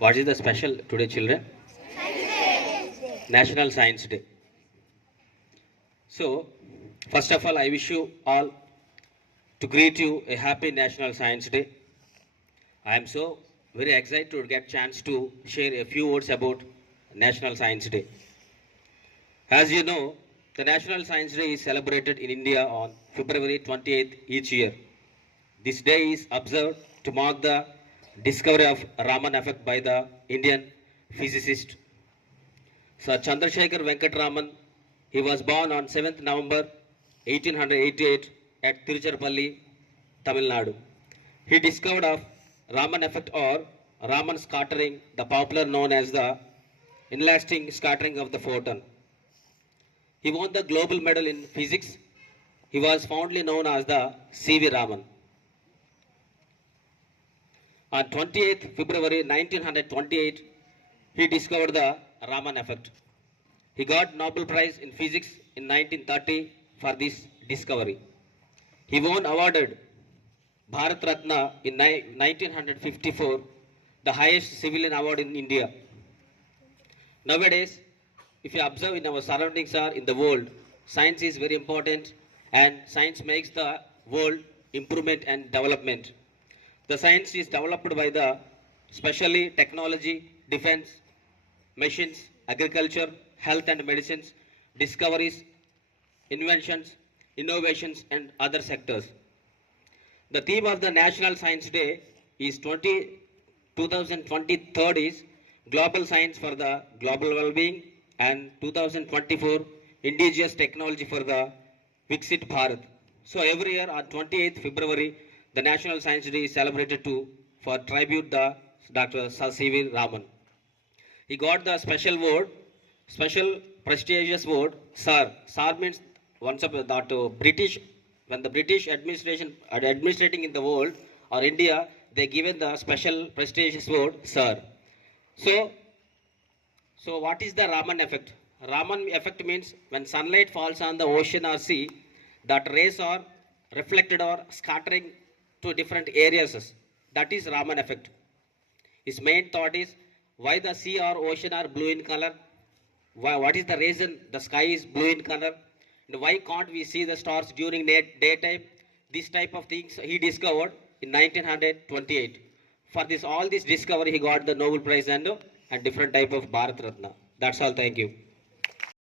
What is the special today, children? National Science Day. So, first of all, I wish you all to greet you a happy National Science Day. I am so very excited to get chance to share a few words about National Science Day. As you know, the National Science Day is celebrated in India on February 28th each year. This day is observed to mark the discovery of Raman effect by the Indian physicist Sir Chandrasekhar Venkat Raman. He was born on 7th November 1888 at Tiruchirappalli, Tamil Nadu. He discovered of Raman effect or Raman scattering, the popular known as the inelastic scattering of the photon. He won the global medal in physics. He was fondly known as the C.V. Raman. On 28th February 1928, he discovered the Raman effect. He got Nobel Prize in Physics in 1930 for this discovery. He won awarded Bharat Ratna in 1954, the highest civilian award in India. Nowadays, if you observe in our surroundings or in the world, science is very important and science makes the world improvement and development. The science is developed by the specially technology, defense, machines, agriculture, health and medicines, discoveries, inventions, innovations and other sectors. The theme of the National Science Day is 2023 is Global Science for the Global Well-being and 2024 Indigenous Technology for the Viksit Bharat. So every year on 28th February, the National Science Day is celebrated for tribute the Dr. C.V. Raman. He got the special prestigious word, Sir. Sir means once of that British, when the British administration are administrating in the world or India, they given the special prestigious word, Sir. So what is the Raman effect? Raman effect means when sunlight falls on the ocean or sea, that rays are reflected or scattering to different areas. That is Raman effect. His main thought is why the sea or ocean are blue in color. What is the reason the sky is blue in color? And why can't we see the stars during daytime? This type of things he discovered in 1928. For this, all this discovery, he got the Nobel Prize and different type of Bharat Ratna. That's all. Thank you.